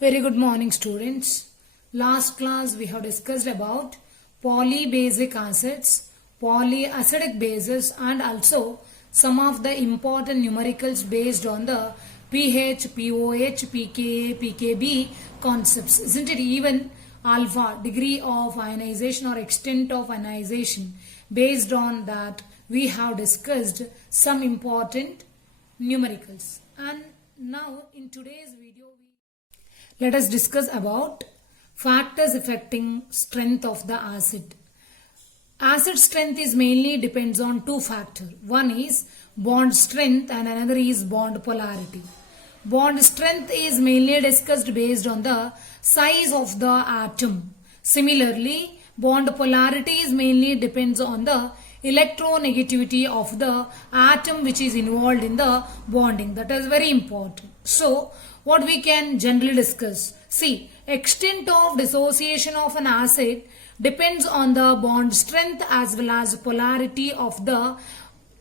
Very good morning, students. Last class we have discussed about polybasic acids, polyacidic bases, and also some of the important numericals based on the pH, pOH, pKa, pKb concepts. Isn't it? Even alpha, degree of ionization or extent of ionization. Based on that, we have discussed some important numericals. And now in today's video, let us discuss about factors affecting strength of the acid. Acid strength is mainly depends on two factors. One is bond strength and another is bond polarity. Bond strength is mainly discussed based on the size of the atom. Similarly, bond polarity is mainly depends on the electronegativity of the atom which is involved in the bonding. That is very important. So, what we can generally discuss? See, extent of dissociation of an acid depends on the bond strength as well as polarity of the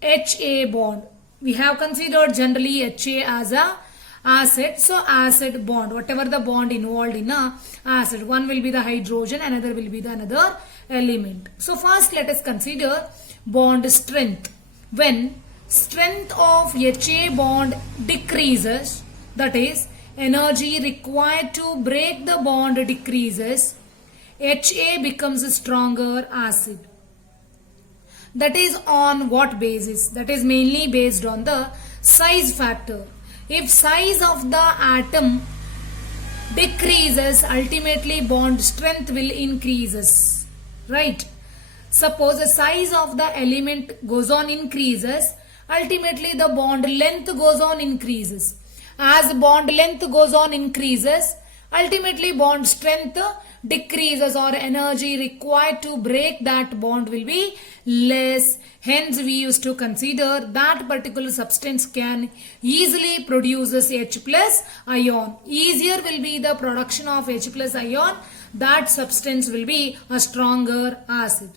HA bond. We have considered generally HA as a acid. So, acid bond, whatever the bond involved in a acid. One will be the hydrogen, another will be the another element. So, first let us consider bond strength. When strength of HA bond decreases, that is, energy required to break the bond decreases, HA becomes a stronger acid. That is on what basis? That is mainly based on the size factor. If size of the atom decreases, ultimately bond strength will increases. Right? Suppose the size of the element goes on increases, ultimately the bond length goes on increases. As bond length goes on increases, ultimately bond strength decreases or energy required to break that bond will be less. Hence we used to consider that particular substance can easily produces H plus ion. Easier will be the production of H plus ion. That substance will be a stronger acid.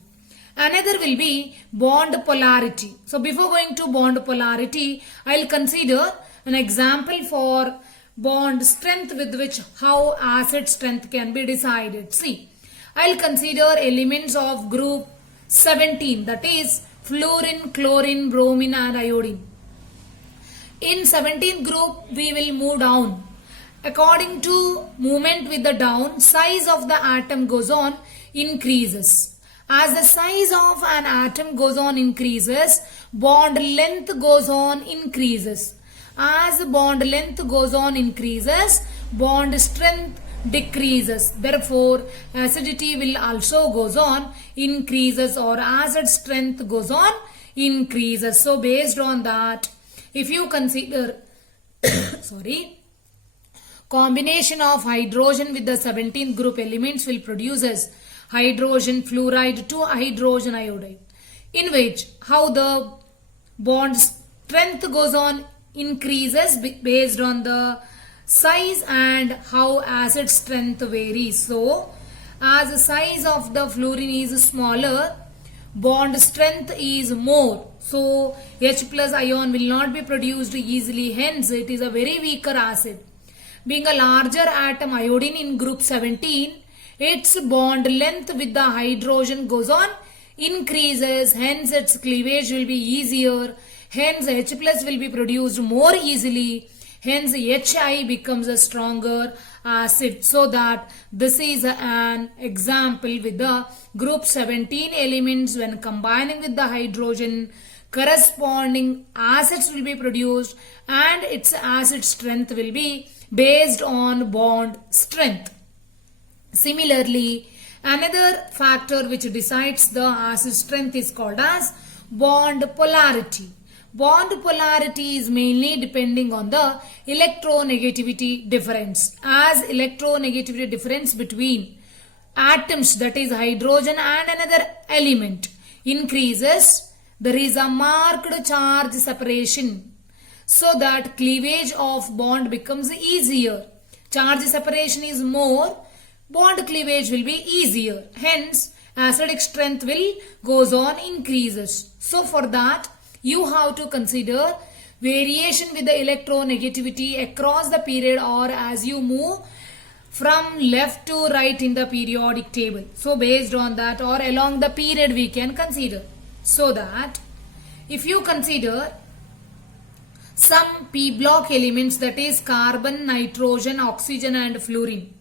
Another will be bond polarity. So before going to bond polarity, I will consider an example for bond strength with which how acid strength can be decided. See, I will consider elements of group 17, that is fluorine, chlorine, bromine and iodine. In 17th group, we will move down. According to movement with the down, size of the atom goes on increases. As the size of an atom goes on increases, bond length goes on increases. As bond length goes on increases, bond strength decreases. Therefore, acidity will also goes on increases or acid strength goes on increases. So, based on that, if you consider combination of hydrogen with the 17th group elements will produces hydrogen fluoride to hydrogen iodide, in which how the bond strength goes on increases based on the size and how acid strength varies. So, as the size of the fluorine is smaller, bond strength is more. So, H plus ion will not be produced easily. Hence, it is a very weaker acid. Being a larger atom iodine in group 17, its bond length with the hydrogen goes on increases. Hence, its cleavage will be easier. Hence, H plus will be produced more easily. Hence, HI becomes a stronger acid. So that this is an example with the group 17 elements when combining with the hydrogen, corresponding acids will be produced and its acid strength will be based on bond strength. Similarly, another factor which decides the acid strength is called as bond polarity. Bond polarity is mainly depending on the electronegativity difference. As electronegativity difference between atoms, that is hydrogen and another element, increases, there is a marked charge separation. So that cleavage of bond becomes easier. Charge separation is more, bond cleavage will be easier. Hence, acidic strength will goes on increases. So for that, you have to consider variation with the electronegativity across the period or as you move from left to right in the periodic table. So based on that or along the period we can consider. So that if you consider some p block elements, that is carbon, nitrogen, oxygen and fluorine,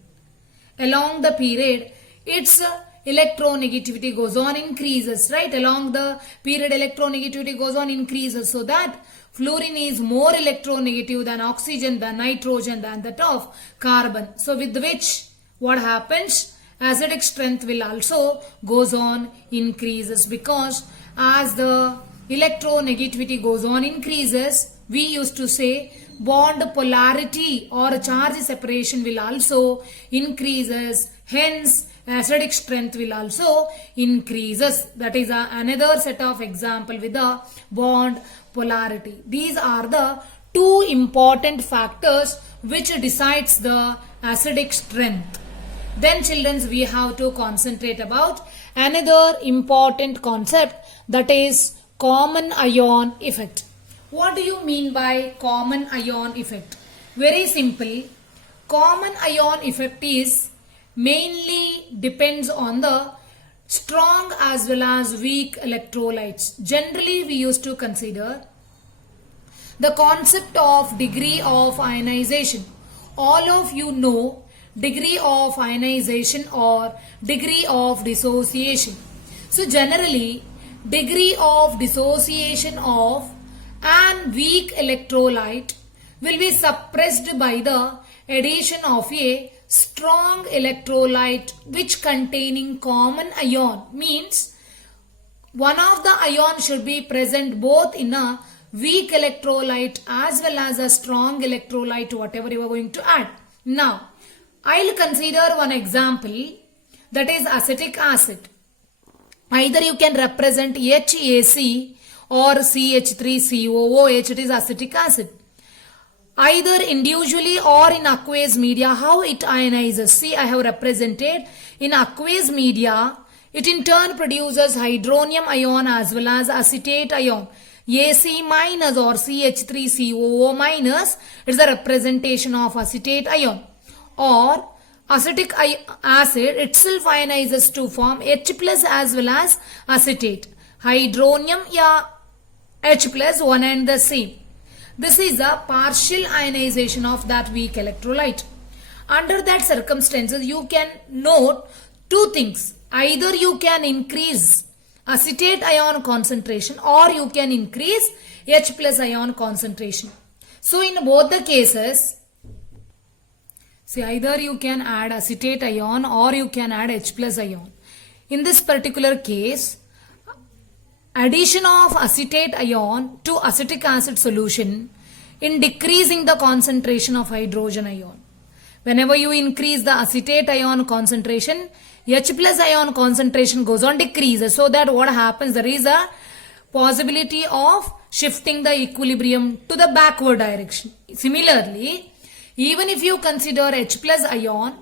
along the period its electronegativity goes on increases, right? Along the period electronegativity goes on increases, so that fluorine is more electronegative than oxygen, than nitrogen, than that of carbon. So with which what happens? Acidic strength will also goes on increases, because as the electronegativity goes on increases, we used to say bond polarity or charge separation will also increases. Hence, acidic strength will also increases. That is another set of example with the bond polarity. These are the two important factors which decides the acidic strength. Then children, we have to concentrate about another important concept, that is common ion effect. What do you mean by common ion effect? Very simple. Common ion effect is mainly depends on the strong as well as weak electrolytes. Generally, we used to consider the concept of degree of ionization. All of you know degree of ionization or degree of dissociation. So generally, degree of dissociation of an weak electrolyte will be suppressed by the addition of a strong electrolyte which containing common ion. Means one of the ion should be present both in a weak electrolyte as well as a strong electrolyte, whatever you are going to add. Now, I'll consider one example, that is acetic acid. Either you can represent HAC or CH3COOH, it is acetic acid. Either individually or in aqueous media, how it ionizes. See, I have represented in aqueous media, it in turn produces hydronium ion as well as acetate ion. AC minus or CH3COO minus, it is a representation of acetate ion. Or acetic acid itself ionizes to form H plus as well as acetate. Hydronium, yeah, H plus one and the same. This is a partial ionization of that weak electrolyte. Under that circumstances, you can note two things. Either you can increase acetate ion concentration or you can increase H plus ion concentration. So in both the cases, see, either you can add acetate ion or you can add H plus ion. In this particular case, addition of acetate ion to acetic acid solution in decreasing the concentration of hydrogen ion. Whenever you increase the acetate ion concentration, H plus ion concentration goes on decreases. So that what happens, there is a possibility of shifting the equilibrium to the backward direction. Similarly, even if you consider H plus ion,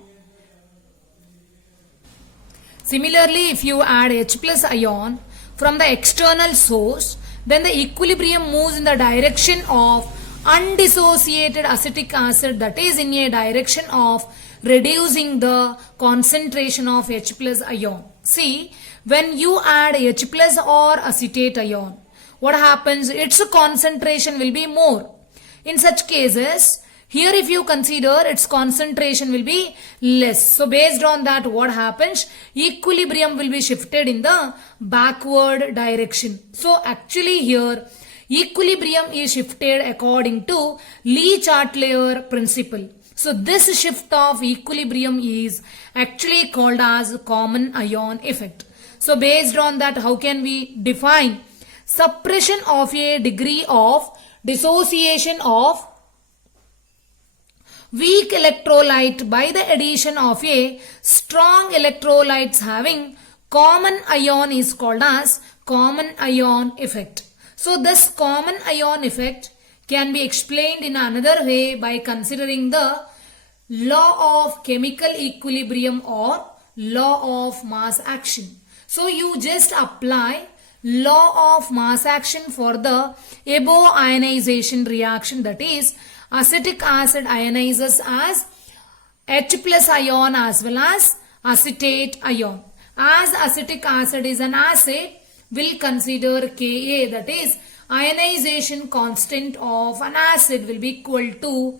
similarly if you add H plus ion from the external source, then the equilibrium moves in the direction of undissociated acetic acid, that is in a direction of reducing the concentration of H plus ion. See, when you add H plus or acetate ion, what happens? Its concentration will be more. In such cases, here if you consider its concentration will be less. So based on that, what happens? Equilibrium will be shifted in the backward direction. So actually here, equilibrium is shifted according to Le-Chatelier principle. So this shift of equilibrium is actually called as common ion effect. So based on that, how can we define suppression of a degree of dissociation of weak electrolyte by the addition of a strong electrolytes having common ion is called as common ion effect. So this common ion effect can be explained in another way by considering the law of chemical equilibrium or law of mass action. So you just apply law of mass action for the above ionization reaction, that is acetic acid ionizes as H plus ion as well as acetate ion. As acetic acid is an acid, we'll consider Ka, that is ionization constant of an acid will be equal to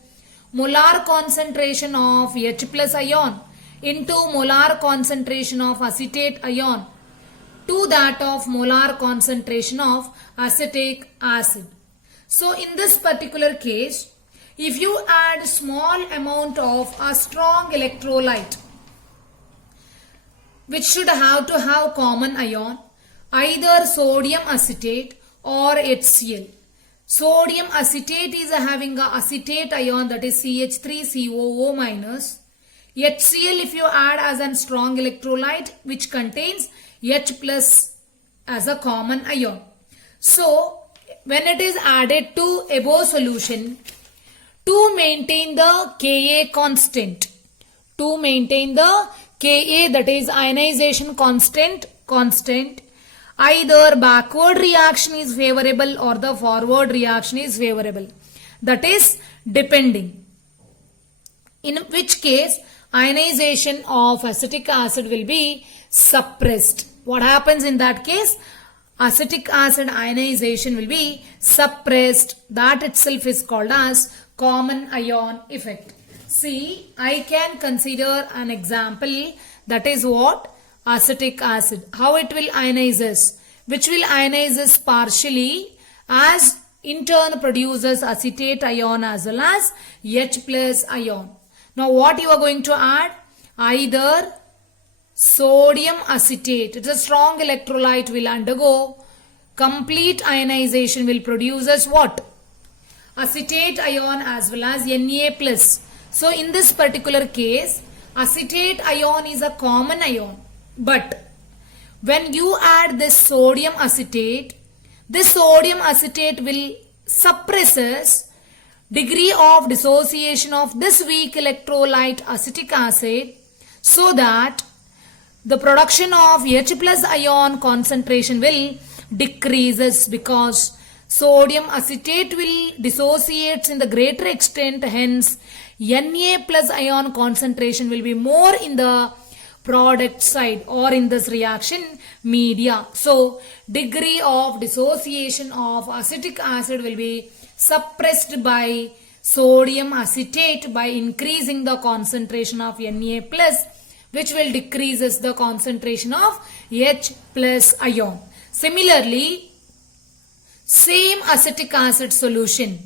molar concentration of H plus ion into molar concentration of acetate ion to that of molar concentration of acetic acid. So in this particular case, if you add small amount of a strong electrolyte, which should have to have common ion, either sodium acetate or HCl. Sodium acetate is having a acetate ion, that is CH3COO minus. HCl if you add as a strong electrolyte which contains H plus as a common ion. So when it is added to above solution, to maintain the Ka constant, that is ionization constant, either backward reaction is favorable or the forward reaction is favorable. That is depending. In which case ionization of acetic acid will be suppressed. What happens in that case? Acetic acid ionization will be suppressed. That itself is called as common ion effect. See, I can consider an example, that is what? Acetic acid. How it will ionizes? Which will ionizes partially, as in turn produces acetate ion as well as H plus ion. Now what you are going to add? Either sodium acetate, it's a strong electrolyte, will undergo complete ionization, will produce as what? Acetate ion as well as Na plus. So in this particular case, acetate ion is a common ion. But when you add this sodium acetate will suppresses degree of dissociation of this weak electrolyte acetic acid, so that the production of H plus ion concentration will decreases, because sodium acetate will dissociate in the greater extent, hence Na plus ion concentration will be more in the product side or in this reaction media. So degree of dissociation of acetic acid will be suppressed by sodium acetate by increasing the concentration of Na plus, which will decreases the concentration of H plus ion. Similarly, same acetic acid solution,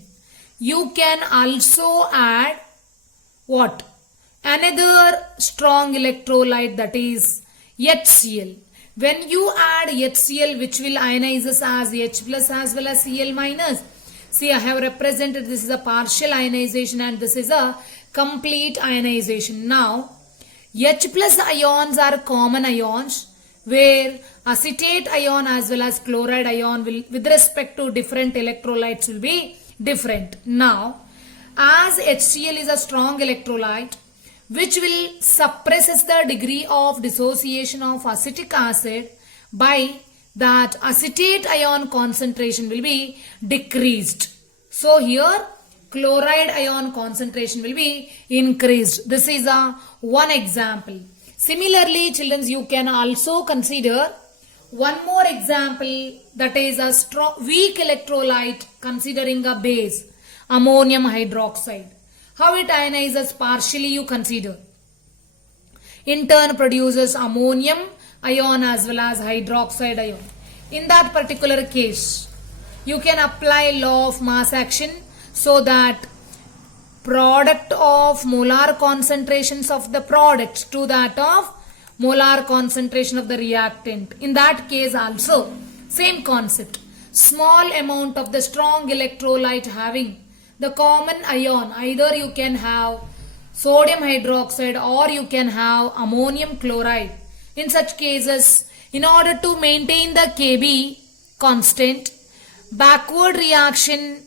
you can also add what? Another strong electrolyte, that is HCl. When you add HCl, which will ionizes as H plus as well as Cl minus. See, I have represented this is a partial ionization and this is a complete ionization. Now, H plus ions are common ions, where acetate ion as well as chloride ion will, with respect to different electrolytes, will be different. Now, as HCl is a strong electrolyte, which will suppresses the degree of dissociation of acetic acid, by that acetate ion concentration will be decreased. So here chloride ion concentration will be increased. This is a one example. Similarly, children, you can also consider one more example, that is a strong weak electrolyte considering a base, ammonium hydroxide. How it ionizes partially you consider. In turn produces ammonium ion as well as hydroxide ion. In that particular case, you can apply law of mass action, so that product of molar concentrations of the products to that of molar concentration of the reactant. In that case also, same concept. Small amount of the strong electrolyte having the common ion, either you can have sodium hydroxide or you can have ammonium chloride. In such cases, in order to maintain the Kb constant, backward reaction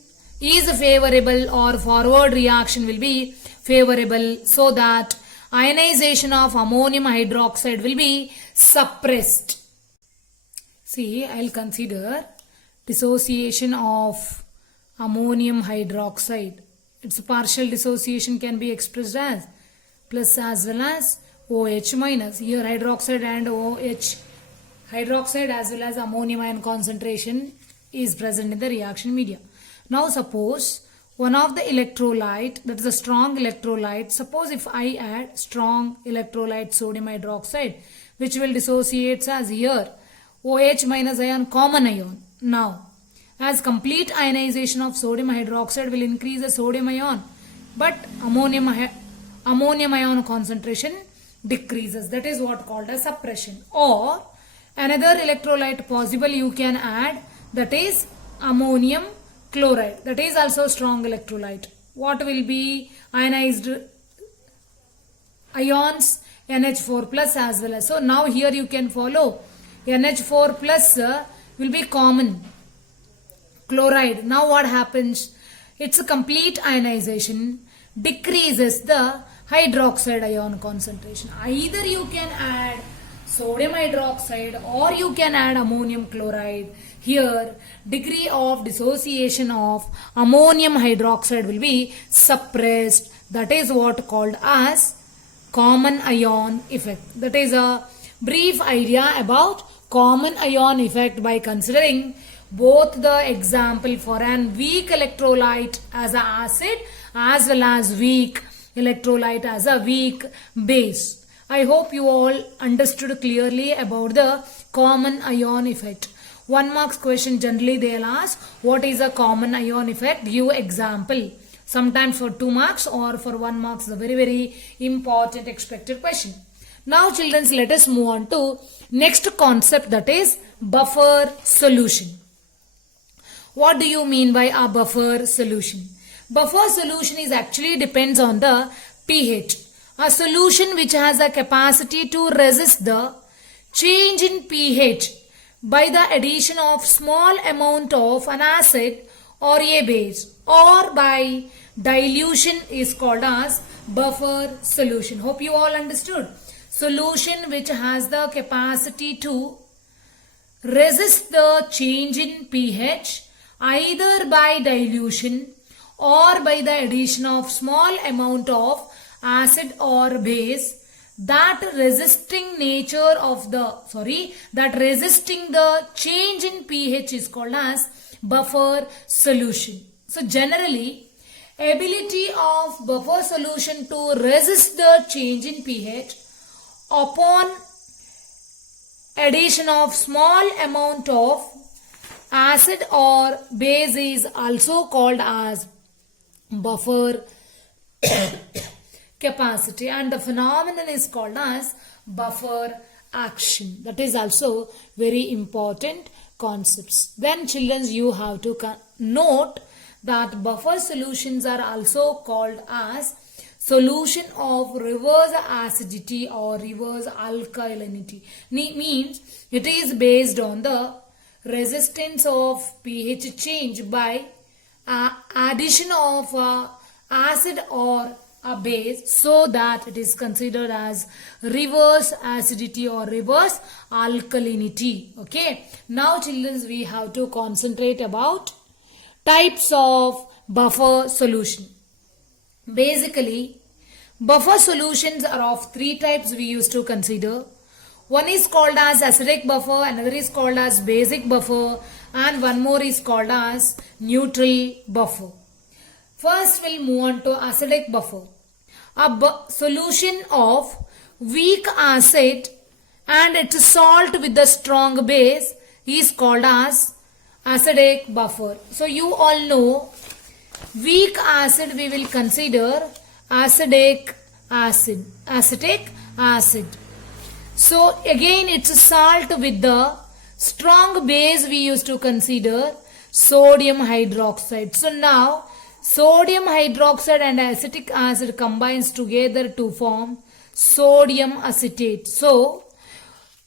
is favorable or forward reaction will be favorable, so that ionization of ammonium hydroxide will be suppressed. See, I will consider dissociation of ammonium hydroxide. Its partial dissociation can be expressed as plus as well as OH minus. Here hydroxide and OH, hydroxide as well as ammonium ion concentration is present in the reaction media. Now suppose one of the electrolyte, that is a strong electrolyte, suppose if I add strong electrolyte sodium hydroxide, which will dissociate as here OH minus ion, common ion. Now as complete ionization of sodium hydroxide will increase the sodium ion, but ammonium ion concentration decreases. That is what called as suppression. Or another electrolyte possible you can add, that is ammonium chloride. That is also strong electrolyte. What will be ionized ions? NH4 plus as well as. So now here you can follow NH4 plus will be common chloride. Now what happens? It's a complete ionization decreases the hydroxide ion concentration. Either you can add sodium hydroxide or you can add ammonium chloride. Here degree of dissociation of ammonium hydroxide will be suppressed. That is what called as common ion effect. That is a brief idea about common ion effect by considering both the example for an weak electrolyte as an acid as well as weak electrolyte as a weak base. I hope you all understood clearly about the common ion effect. 1 marks question generally they'll ask what is a common ion effect, give example. Sometimes for 2 marks or for 1 marks, the very important expected question. Now children, let us move on to next concept, that is buffer solution. What do you mean by a buffer solution? Buffer solution is actually depends on the pH. A solution which has a capacity to resist the change in pH by the addition of small amount of an acid or a base or by dilution is called as buffer solution. Hope you all understood. Solution which has the capacity to resist the change in pH either by dilution or by the addition of small amount of acid or base, that resisting the change in pH is called as buffer solution. So generally, ability of buffer solution to resist the change in pH upon addition of small amount of acid or base is also called as buffer capacity, and the phenomenon is called as buffer action. That is also very important concepts. Then children, you have to note that buffer solutions are also called as solution of reverse acidity or reverse alkalinity. Means it is based on the resistance of pH change by addition of acid or a base, so that it is considered as reverse acidity or reverse alkalinity. Okay. Now children, we have to concentrate about types of buffer solution. Basically, buffer solutions are of 3 types we used to consider. One is called as acidic buffer, another is called as basic buffer, and one more is called as neutral buffer. First, we'll move on to acidic buffer. A solution of weak acid and its salt with the strong base is called as acidic buffer. So you all know weak acid we will consider acetic acid. Acetic acid. So again it's a salt with the strong base we used to consider sodium hydroxide. So now sodium hydroxide and acetic acid combines together to form sodium acetate. So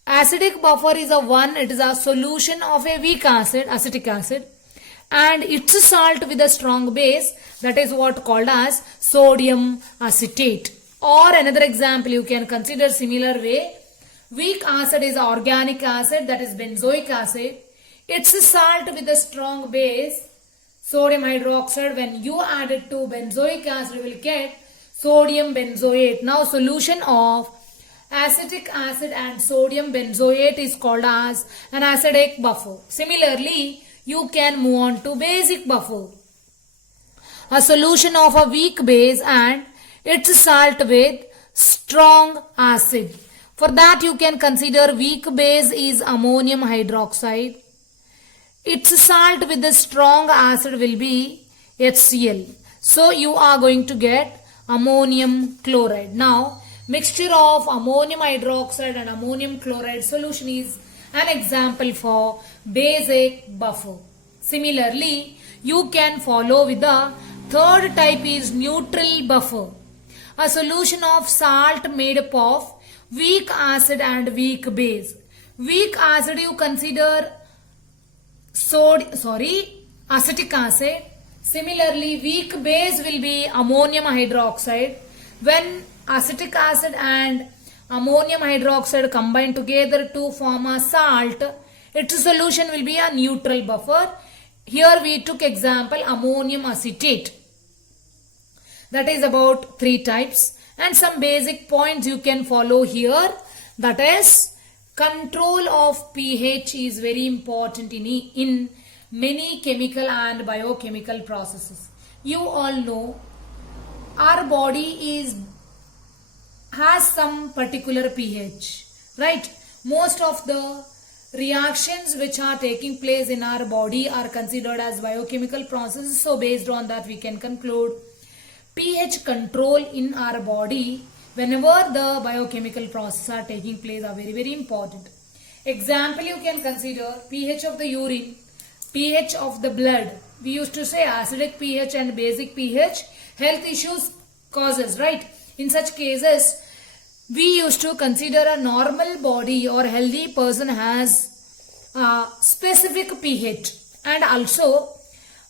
acidic buffer is it is a solution of a weak acid, acetic acid, and it's a salt with a strong base, that is what called as sodium acetate. Or another example you can consider similar way. Weak acid is organic acid, that is benzoic acid. It's a salt with a strong base, sodium hydroxide. When you add it to benzoic acid, you will get sodium benzoate. Now solution of acetic acid and sodium benzoate is called as an acidic buffer. Similarly, you can move on to basic buffer. A solution of a weak base and its salt with strong acid. For that you can consider weak base is ammonium hydroxide. Its salt with the strong acid will be HCl. So you are going to get ammonium chloride. Now mixture of ammonium hydroxide and ammonium chloride solution is an example for basic buffer. Similarly, you can follow with the third type is neutral buffer. A solution of salt made up of weak acid and weak base. Weak acid you consider acetic acid. Similarly, weak base will be ammonium hydroxide. When acetic acid and ammonium hydroxide combine together to form a salt, its solution will be a neutral buffer. Here we took example ammonium acetate. That is about 3 types, and some basic points you can follow here. That is, control of pH is very important in many chemical and biochemical processes. You all know our body has some particular pH, right? Most of the reactions which are taking place in our body are considered as biochemical processes. So based on that we can conclude pH control in our body whenever the biochemical processes are taking place are very, very important. Example, you can consider pH of the urine, pH of the blood. We used to say acidic pH and basic pH health issues causes, right? In such cases, we used to consider a normal body or healthy person has a specific pH, and also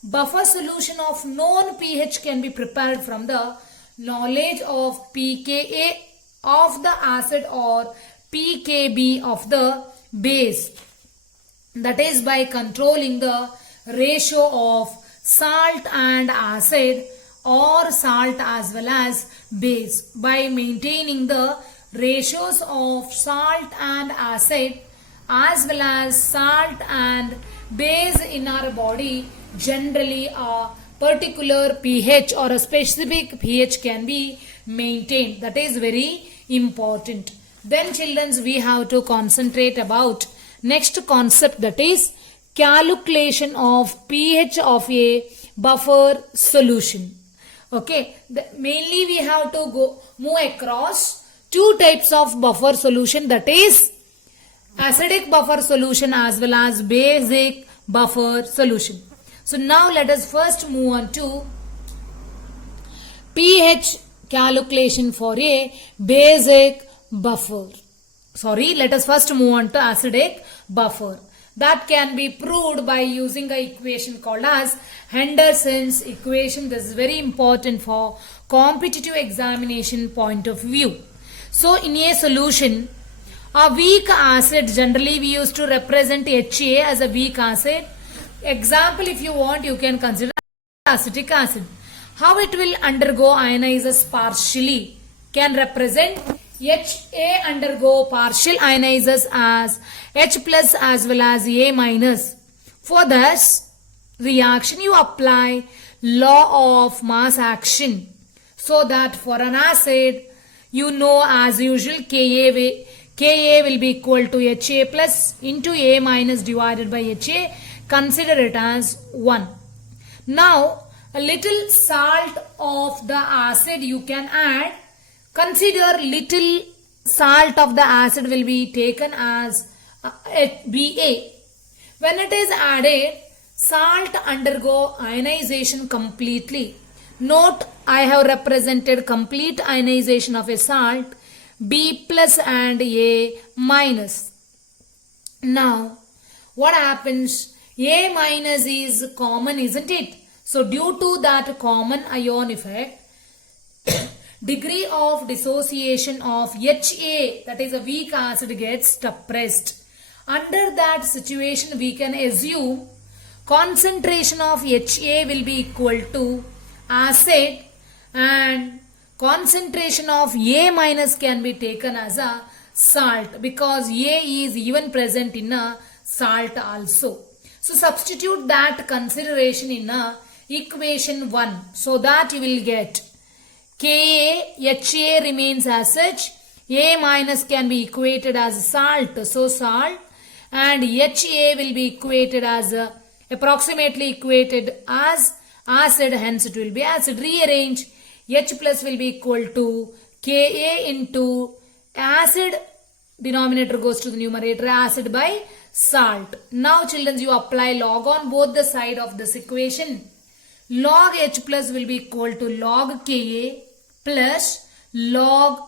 buffer solution of known pH can be prepared from the knowledge of pKa of the acid or pKb of the base. That is by controlling the ratio of salt and acid or salt as well as base. By maintaining the ratios of salt and acid as well as salt and base in our body, generally a particular pH or a specific pH can be maintained. That is very important. Then children, we have to concentrate about next concept, that is calculation of pH of a buffer solution. Okay, mainly we have to move across 2 types of buffer solution, that is acidic buffer solution as well as basic buffer solution. So now let us first move on to pH calculation for a basic buffer. Let us first move on to acidic buffer. That can be proved by using an equation called as Henderson's equation. This is very important for competitive examination point of view. So in a solution, a weak acid, generally we used to represent Ha as a weak acid. Example, if you want, you can consider acetic acid. How it will undergo ionizers partially? Can represent Ha undergo partial ionizers as H plus as well as A minus. For this reaction, you apply law of mass action. So that for an acid, you know as usual Ka will be equal to Ha plus into A minus divided by Ha. Consider it as 1. Now, a little salt of the acid you can add. Consider little salt of the acid will be taken as Ba. When it is added, salt undergo ionization completely. Note, I have represented complete ionization of a salt B plus and A minus. Now, what happens? A minus is common, isn't it? So, due to that common ion effect, degree of dissociation of Ha, that is a weak acid, gets suppressed. Under that situation, we can assume concentration of Ha will be equal to acid and concentration of A minus can be taken as a salt because A is even present in a salt also. So substitute that consideration in equation 1 so that you will get Ka, Ha remains as such, A minus can be equated as salt, so salt, and Ha will be equated as approximately equated as acid, hence it will be acid. Rearrange, H plus will be equal to Ka into acid, denominator goes to the numerator, acid by salt. Now children, you apply log on both the side of this equation. Log H plus will be equal to log Ka plus log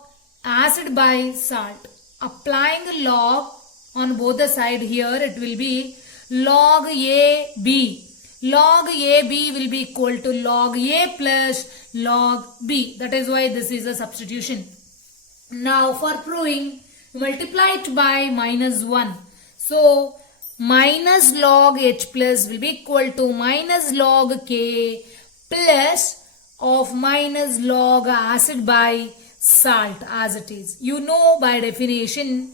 acid by salt. Applying log on both the side here, it will be log AB. Log AB will be equal to log A plus log B. That is why this is a substitution. Now for proving, multiply it by minus 1. So minus log H plus will be equal to minus log Ka plus of minus log acid by salt as it is. You know by definition,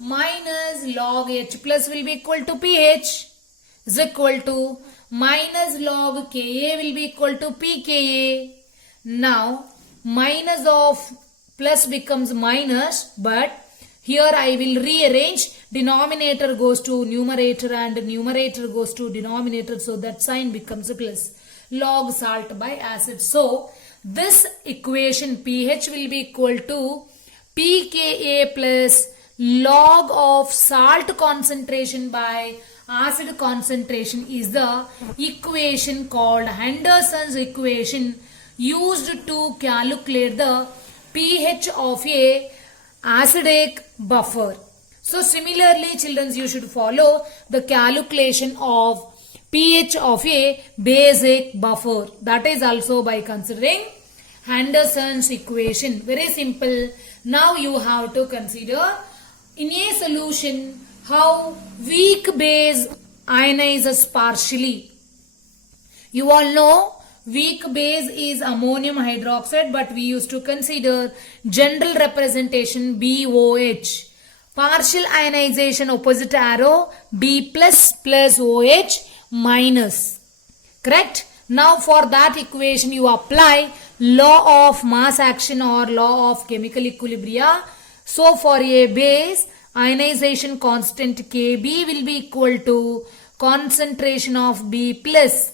minus log H plus will be equal to pH is equal to minus log Ka will be equal to pKa. Now minus of plus becomes minus, but here I will rearrange, denominator goes to numerator and numerator goes to denominator, so that sign becomes a plus. Log salt by acid. So this equation pH will be equal to pKa plus log of salt concentration by acid concentration is the equation called Henderson's equation used to calculate the pH of a acidic buffer. So similarly children, you should follow the calculation of pH of a basic buffer. That is also by considering Henderson's equation. Very simple. Now you have to consider in a solution how weak base ionizes partially. You all know weak base is ammonium hydroxide, but we used to consider general representation BOH. Partial ionization, opposite arrow, B plus plus OH minus. Correct? Now for that equation you apply law of mass action or law of chemical equilibria. So for a base, ionization constant Kb will be equal to concentration of B plus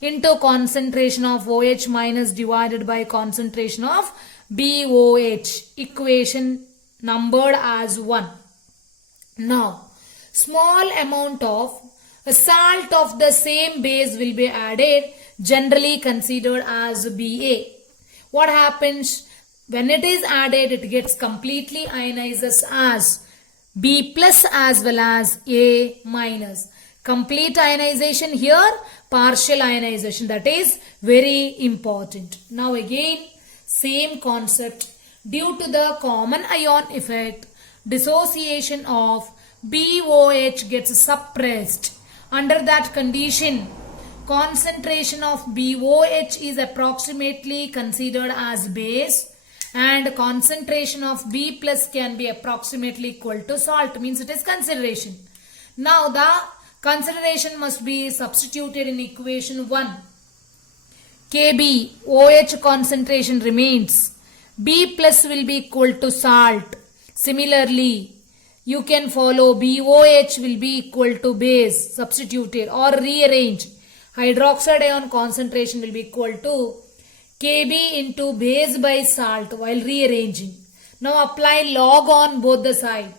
into concentration of OH minus divided by concentration of BOH. Equation numbered as 1. Now, small amount of a salt of the same base will be added, generally considered as Ba. What happens? When it is added, it gets completely ionizes as B plus as well as A minus. Complete ionization here, partial ionization, that is very important. Now again, same concept. Due to the common ion effect, dissociation of BOH gets suppressed. Under that condition, concentration of BOH is approximately considered as base and concentration of B plus can be approximately equal to salt, means it is consideration. Now the consideration must be substituted in equation 1. Kb, OH concentration remains. B plus will be equal to salt. Similarly, you can follow BOH will be equal to base, substituted or rearrange. Hydroxide ion concentration will be equal to Kb into base by salt while rearranging. Now apply log on both the side.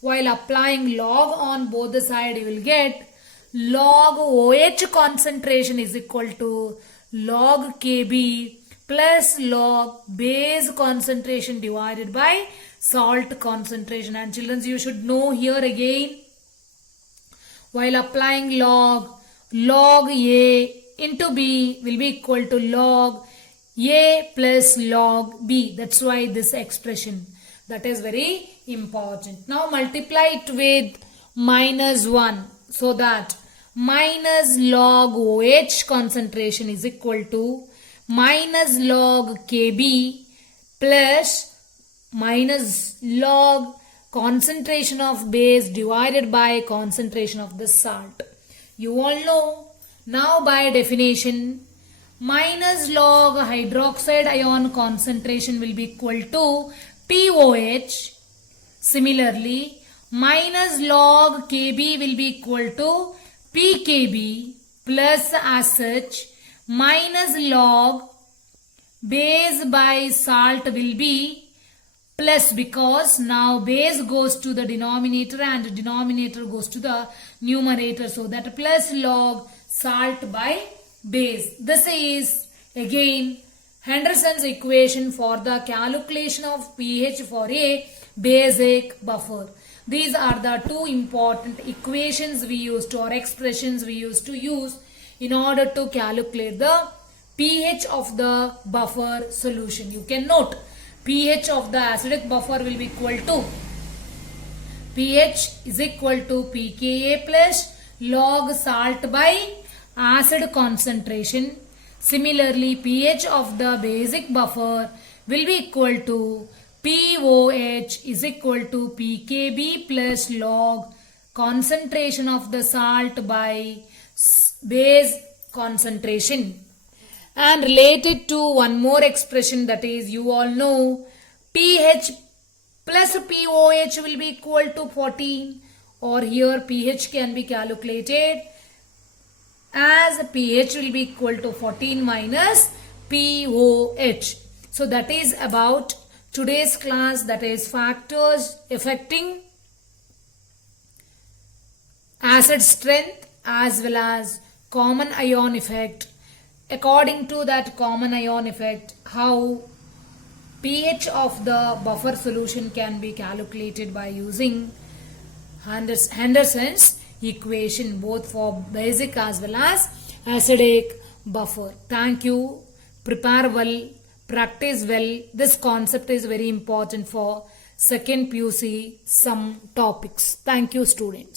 While applying log on both the side, you will get log OH concentration is equal to log Kb plus log base concentration divided by salt concentration. And children, you should know here again, while applying log A into B will be equal to log A plus log B. That's why this expression, that is very important. Now multiply it with minus 1 so that minus log OH concentration is equal to minus log Kb plus minus log concentration of base divided by concentration of the salt. You all know. Now by definition, minus log hydroxide ion concentration will be equal to POH. Similarly, minus log Kb will be equal to PKb plus as such minus log base by salt will be plus, because now base goes to the denominator and denominator goes to the numerator. So that plus log salt by base. This is again Henderson's equation for the calculation of pH for a basic buffer. These are the two important equations we used to, or expressions we used to use in order to calculate the pH of the buffer solution. You can note pH of the acidic buffer will be equal to pH is equal to pKa plus log salt by acid concentration. Similarly, pH of the basic buffer will be equal to POH is equal to pKb plus log concentration of the salt by base concentration. And related to one more expression, that is, you all know pH plus POH will be equal to 14, or here pH can be calculated as pH will be equal to 14 minus POH. So that is about today's class, that is factors affecting acid strength as well as common ion effect. According to that common ion effect, how pH of the buffer solution can be calculated by using Henderson's equation, both for basic as well as acidic buffer. Thank you. Prepare well, practice well. This concept is very important for second PUC some topics. Thank you, students.